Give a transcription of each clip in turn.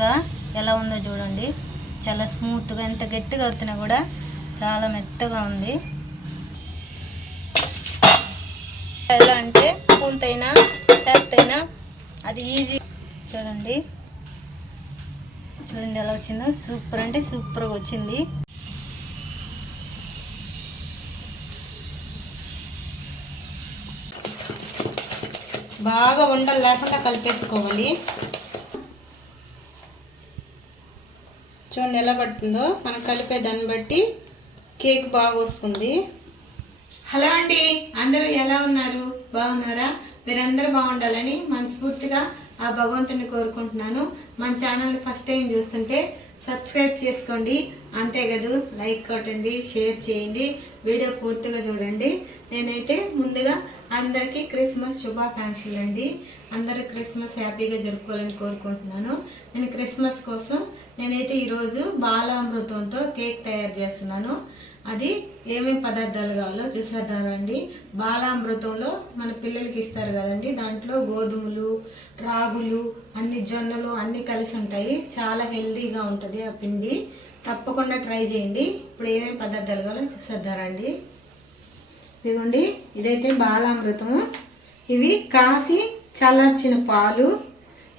మెత్తగా ఎలా ఉందో చూడండి. చాలా స్మూత్గా, ఎంత గట్టిగా అవుతున్నా కూడా చాలా మెత్తగా ఉంది. ఎలా అంటే స్పూన్తో అయినా చేత్తో అయినా అది ఈజీ. చూడండి ఎలా వచ్చిందో, సూపర్ అంటే సూపర్గా వచ్చింది. బాగా ఉండలు లేకుండా కలిపేసుకోవాలి. చూడండి ఎలా పడుతుందో. మనం కలిపే దాన్ని బట్టి కేక్ బాగా వస్తుంది. హలో అండి, అందరూ ఎలా ఉన్నారు? బాగున్నారా? మీరందరూ బాగుండాలని మనస్ఫూర్తిగా ఆ భగవంతుని కోరుకుంటున్నాను. మన ఛానల్ని ఫస్ట్ టైం చూస్తుంటే సబ్స్క్రైబ్ చేసుకోండి. అంతే కదా, లైక్ కొట్టండి, షేర్ చేయండి, వీడియో పూర్తిగా చూడండి. నేనైతే ముందుగా అందరికీ క్రిస్మస్ శుభాకాంక్షలు అండి. అందరూ క్రిస్మస్ హ్యాపీగా జరుపుకోవాలని కోరుకుంటున్నాను. నేను క్రిస్మస్ కోసం నేనైతే ఈరోజు బాలామృతంతో కేక్ తయారు చేస్తున్నాను. అది ఏమేమి పదార్థాలు కావాలో చూసేద్దామండి. బాలామృతంలో మన పిల్లలకి ఇస్తారు కదండి, దాంట్లో గోధుమలు, రాగులు, అన్ని జొన్నలు అన్నీ కలిసి ఉంటాయి. చాలా హెల్తీగా ఉంటుంది ఆ పిండి. తప్పకుండా ట్రై చేయండి. ఇప్పుడు ఏమేమి పదార్థాలు కావాలో చూసేద్దామండి. ఇదిగోండి, ఇదైతే బాలామృతం. ఇవి కాసి చల్లార్చిన పాలు.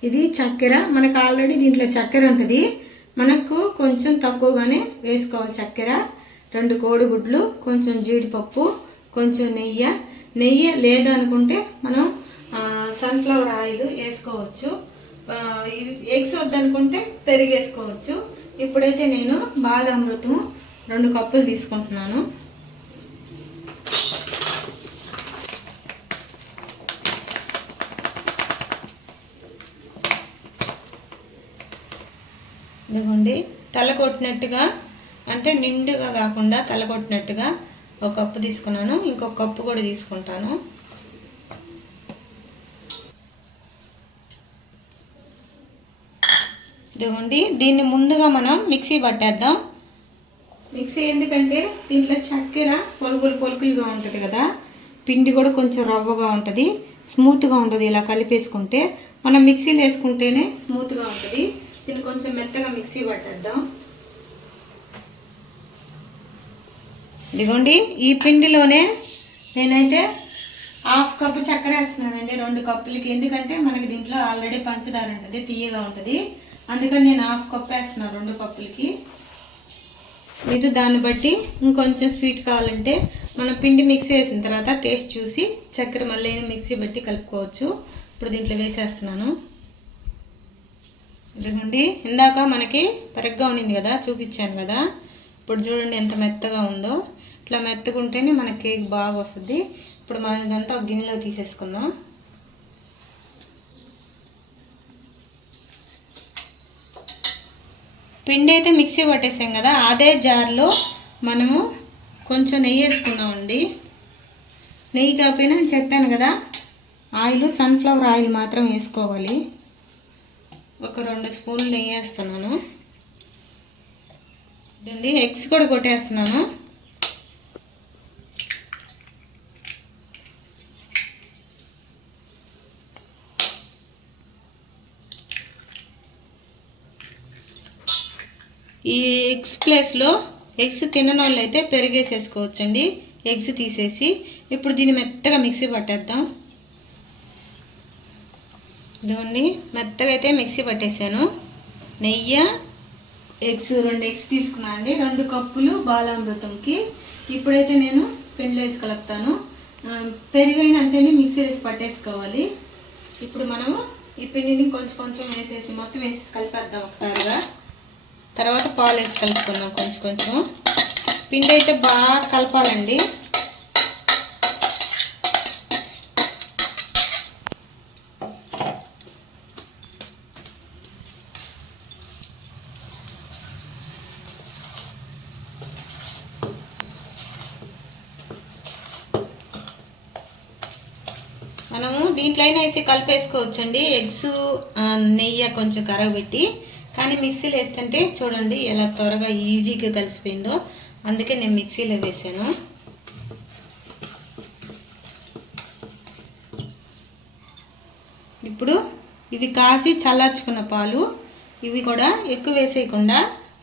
ఇది చక్కెర. మనకు ఆల్రెడీ దీంట్లో చక్కెర ఉంటుంది. మనకు కొంచెం తక్కువగానే వేసుకోవాలి చక్కెర. 2 కోడిగుడ్లు, కొంచెం జీడిపప్పు, కొంచెం నెయ్యి లేదనుకుంటే మనం సన్ఫ్లవర్ ఆయిల్ వేసుకోవచ్చు. ఎగ్స్ వద్దనుకుంటే పెరుగు వేసుకోవచ్చు. ఇప్పుడైతే నేను బాలామృతం 2 కప్పులు తీసుకుంటున్నాను. ఇదిగోండి, తలకొట్టినట్టుగా అంటే నిండుగా కాకుండా తలకొట్టినట్టుగా 1 కప్పు తీసుకున్నాను. ఇంకొక కప్పు కూడా తీసుకుంటాను. ఇదిగోండి, దీన్ని ముందుగా మనం మిక్సీ పట్టేద్దాం. మిక్సీ ఎందుకంటే దీంట్లో చక్కెర పొలుకులుగా ఉంటుంది కదా, పిండి కూడా కొంచెం రవ్వగా ఉంటుంది, స్మూత్గా ఉంటుంది. ఇలా కలిపేసుకుంటే మనం మిక్సీలో వేసుకుంటేనే స్మూత్గా ఉంటుంది. దీన్ని కొంచెం మెత్తగా మిక్సీ పట్టేద్దాం. ఇదిగోండి, ఈ పిండిలోనే నేనైతే 1/2 కప్పు చక్కెర వేస్తున్నానండి 2 కప్పులకి. ఎందుకంటే మనకి దీంట్లో ఆల్రెడీ పంచదార ఉంటుంది, తీయగా ఉంటుంది. అందుకని నేను 1/2 కప్పు వేస్తున్నాను 2 కప్పులకి. మీరు దాన్ని బట్టి ఇంకొంచెం స్వీట్ కావాలంటే మనం పిండి మిక్సీ వేసిన తర్వాత టేస్ట్ చూసి చక్కెర మళ్ళీ మిక్సీ బట్టి కలుపుకోవచ్చు. ఇప్పుడు దీంట్లో వేసేస్తున్నాను. ఇదిగోండి, ఇందాక మనకి పరగ్గా ఉన్నింది కదా, చూపించాను కదా. ఇప్పుడు చూడండి ఎంత మెత్తగా ఉందో. ఇట్లా మెత్తగా ఉంటేనే మన కేక్ బాగా వస్తుంది. ఇప్పుడు మనం ఇదంతా ఒక గిన్నెలో తీసేసుకుందాం. పిండి అయితే మిక్సీ పట్టేసాం కదా, అదే జార్లో మనము కొంచెం నెయ్యి వేసుకుందామండి. నెయ్యి కాకపోయినా చెప్పాను కదా, ఆయిల్ సన్ఫ్లవర్ ఆయిల్ మాత్రం వేసుకోవాలి. ఒక 2 స్పూన్లు నెయ్యి వేస్తున్నాను. ఇదండి, ఎగ్స్ కూడా కొట్టేస్తున్నాను. ఈ ఎగ్స్ ప్లేస్లో ఎగ్స్ తినని వాళ్ళు అయితే పెరిగేసేసుకోవచ్చండి, ఎగ్స్ తీసేసి. ఇప్పుడు దీన్ని మెత్తగా మిక్సీ పట్టేద్దాం. ఇదిగోండి, మెత్తగా అయితే మిక్సీ పట్టేసాను. నెయ్యి, ఎగ్స్ 2 ఎగ్స్ తీసుకున్నాను అండి, 2 కప్పులు బాలామృతంకి. ఇప్పుడైతే నేను పిండి వేసి కలుపుతాను. పెరుగైనా అంతేండి, మిక్సీ వేసి పట్టేసుకోవాలి. ఇప్పుడు మనము ఈ పిండిని కొంచెం వేసేసి మొత్తం వేసేసి కలిపేద్దాం ఒకసారిగా. తర్వాత పాలు వేసి కలుపుకుందాం కొంచెం. పిండి అయితే బాగా కలపాలండి. మనము దీంట్లో అయినా వేసి కలిపేసుకోవచ్చండి, ఎగ్స్ నెయ్యి కొంచెం కరగబెట్టి. కానీ మిక్సీలో వేస్తుంటే చూడండి ఎలా త్వరగా ఈజీగా కలిసిపోయిందో, అందుకే నేను మిక్సీలో వేసాను. ఇప్పుడు ఇవి కాసి చల్లార్చుకున్న పాలు ఇవి కూడా ఎక్కువ వేసేయకుండా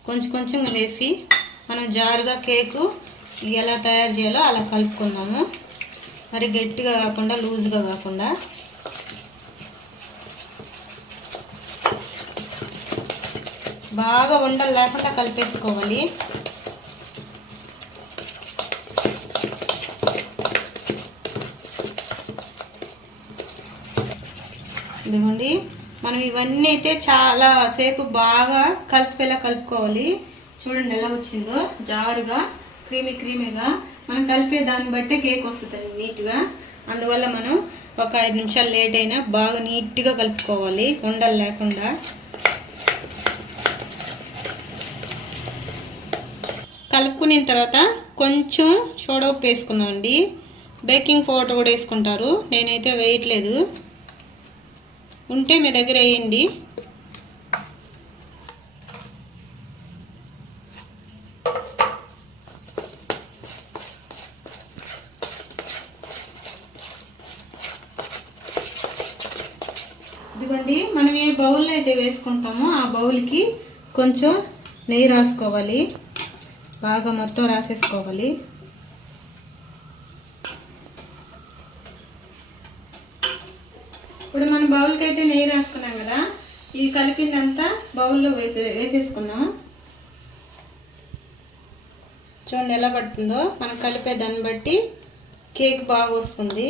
కొంచెం కొంచెం వేసి మనం జారుగా కేకు ఎలా తయారు చేయాలో అలా కలుపుకుందాము. మరి గట్టిగా కాకుండా లూజ్గా కాకుండా. బాగా ఉండలు లేకుండా కలిపేసుకోవాలి. ఇదిగోండి, మనం ఇవన్నీ అయితే చాలా సేపు బాగా కలిసిపోయేలా కలుపుకోవాలి. చూడండి ఎలా వచ్చిందో, జారుగా క్రీమీగా. మనం కలిపే దాన్ని బట్టే కేక్ వస్తుంది నీట్గా. అందువల్ల మనం ఒక 5 నిమిషాలు లేట్ అయినా బాగా నీట్గా కలుపుకోవాలి ఉండలు లేకుండా. కలుపుకున్న తర్వాత కొంచెం సోడా ఉప్పు వేసుకుందామండి. బేకింగ్ పౌడర్ కూడా వేసుకుంటారు, నేనైతే వేయట్లేదు. ఉంటే మీ దగ్గర వేయండి. ఇదిగోండి, మనం ఏ బౌల్లో అయితే వేసుకుంటామో ఆ బౌల్కి కొంచెం నెయ్యి రాసుకోవాలి. బాగా మొత్తం రాసేసుకోవాలి. ఇప్పుడు మన బౌల్కి అయితే నెయ్యి రాసుకున్నాం కదా, ఈ కలిపిందంతా బౌల్లో వేసేసుకున్నాం. చూడండి ఎలా పడుతుందో. మనం కలిపే దాన్ని బట్టి కేక్ బాగా వస్తుంది.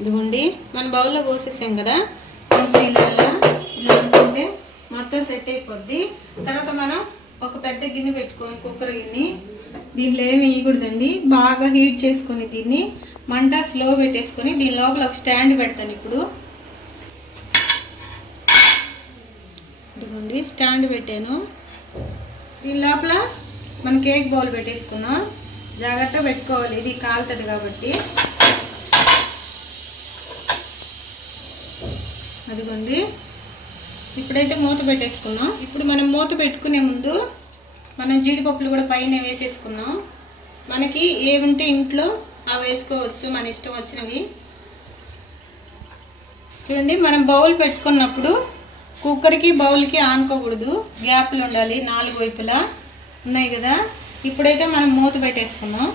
ఇదిగోండి, మన బౌల్లో పోసేసాం కదా, కొంచెం ఇలా అనుకుంటే మొత్తం సెట్ అయిపోద్ది. తర్వాత మనం ఒక పెద్ద గిన్నె పెట్టుకొని, కుక్కర్ గిన్నె, దీంట్లో ఏమి వేయకూడదండి. బాగా హీట్ చేసుకొని దీన్ని మంట స్లో పెట్టేసుకొని దీని లోపల ఒక స్టాండ్ పెడతాను. ఇప్పుడు ఇదిగోండి స్టాండ్ పెట్టాను. దీని లోపల మనం కేక్ బౌల్ పెట్టేసుకున్నాం. జాగ్రత్తగా పెట్టుకోవాలి, ఇది కాలుతుంది కాబట్టి. అదిగోండి, ఇప్పుడైతే మూత పెట్టేసుకున్నాం. ఇప్పుడు మనం మూత పెట్టుకునే ముందు మనం జీడిపప్పులు కూడా పైన వేసేసుకున్నాం. మనకి ఏముంటే ఇంట్లో అవి వేసుకోవచ్చు, మన ఇష్టం వచ్చినవి. చూడండి, మనం బౌల్ పెట్టుకున్నప్పుడు కుక్కర్కి బౌల్కి ఆనుకోకూడదు, గ్యాప్లు ఉండాలి 4 వైపులా ఉన్నాయి కదా. ఇప్పుడైతే మనం మూత పెట్టేసుకున్నాం.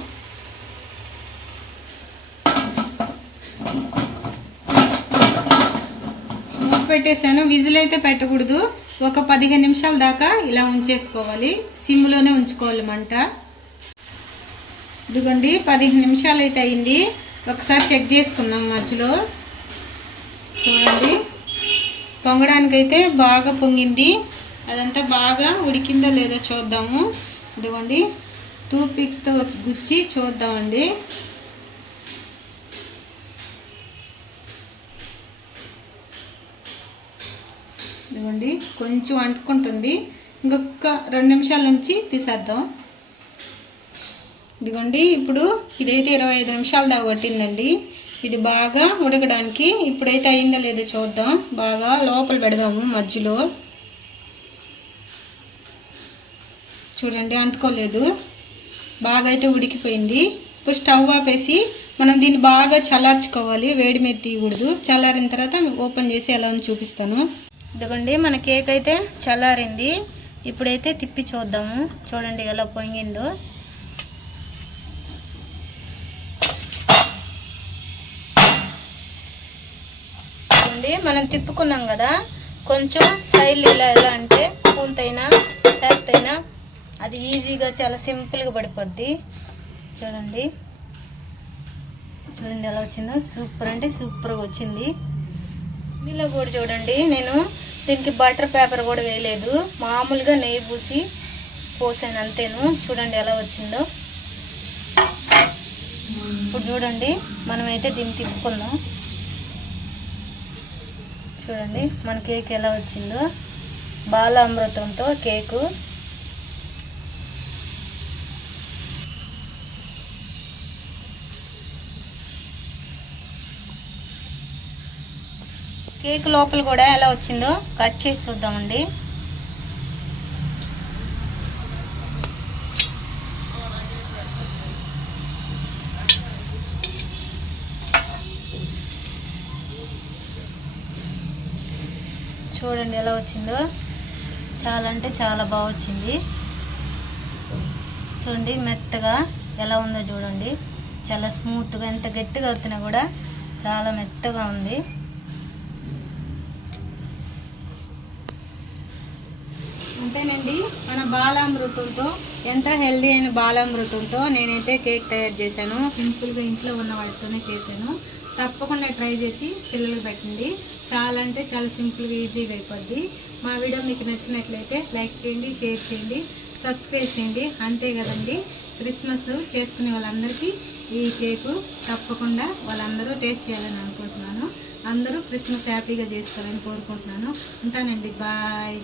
మూత పెట్టేసాను. విజిల్ అయితే పెట్టకూడదు. ఒక 15 నిమిషాల దాకా ఇలా ఉంచేసుకోవాలి. సిమ్లోనే ఉంచుకోవాలి మంట. ఇదిగోండి 15 నిమిషాలు అయితే అయింది. ఒకసారి చెక్ చేసుకుందాం మధ్యలో. చూడండి, పొంగడానికైతే బాగా పొంగింది. అదంతా బాగా ఉడికిందో లేదో చూద్దాము. ఇదిగోండి, టూత్ పిక్స్తో గుచ్చి చూద్దామండి. ఇదిగోండి, కొంచెం అంటుకుంటుంది. ఇంకొక 2 నిమిషాల నుంచి తీసేద్దాం. ఇదిగోండి, ఇప్పుడు ఇదైతే 25 నిమిషాలు దాకా పట్టిందండి. ఇది బాగా ఉడకడానికి. ఇప్పుడైతే అయిందో లేదో చూద్దాం. బాగా లోపల పెడదాము మధ్యలో. చూడండి, అంటుకోలేదు, బాగా అయితే ఉడికిపోయింది. ఇప్పుడు స్టవ్ ఆపేసి మనం దీన్ని బాగా చల్లార్చుకోవాలి. వేడి మీద తీయకూడదు. చల్లారిన తర్వాత ఓపెన్ చేసి ఎలా ఉంది చూపిస్తాను. ఇదిగోండి, మన కేక్ అయితే చల్లారింది. ఇప్పుడైతే తిప్పి చూద్దాము. చూడండి ఎలా పొంగిందో. మనం తిప్పుకున్నాం కదా, కొంచెం సైడ్ ఎలా అంటే స్పూన్తో అయినా చేత్తో అయినా అది ఈజీగా చాలా సింపుల్గా పడిపోద్ది. చూడండి ఎలా వచ్చిందో. సూపర్ అంటే సూపర్గా వచ్చింది. దీనిలో కూడా చూడండి, నేను దీనికి బటర్ పేపర్ కూడా వేయలేదు, మామూలుగా నెయ్యి పూసి పోసాను అంతేను. చూడండి ఎలా వచ్చిందో. ఇప్పుడు చూడండి, మనమైతే దీన్ని తిప్పుకుందాం. చూడండి మన కేక్ ఎలా వచ్చిందో. బాలామృతంతో కేకు. కేక్ లోపల కూడా ఎలా వచ్చిందో కట్ చేసి చూద్దామండి. చూడండి ఎలా వచ్చిందో, చాలా అంటే చాలా బాగా వచ్చింది. చూడండి మెత్తగా ఎలా ఉందో చూడండి, చాలా స్మూత్గా, ఎంత గట్టిగా అవుతున్నా కూడా చాలా మెత్తగా ఉంది. అంతేనండి, మన బాలామృతంతో, ఎంత హెల్దీ అయిన బాలామృతంతో నేనైతే కేక్ తయారు చేశాను. సింపుల్గా ఇంట్లో ఉన్న వాటితోనే చేశాను. తప్పకుండా ట్రై చేసి పిల్లలకు పెట్టండి. చాలా అంటే చాలా సింపుల్గా ఈజీగా అయిపోద్ది. మా వీడియో మీకు నచ్చినట్లయితే లైక్ చేయండి, షేర్ చేయండి, సబ్స్క్రైబ్ చేయండి. అంతే కదండి, క్రిస్మస్ చేసుకునే వాళ్ళందరికీ ఈ కేకు తప్పకుండా వాళ్ళందరూ టేస్ట్ చేయాలని అనుకుంటున్నాను. అందరూ క్రిస్మస్ హ్యాపీగా చేసుకోవాలని కోరుకుంటున్నాను. ఉంటానండి, బాయ్.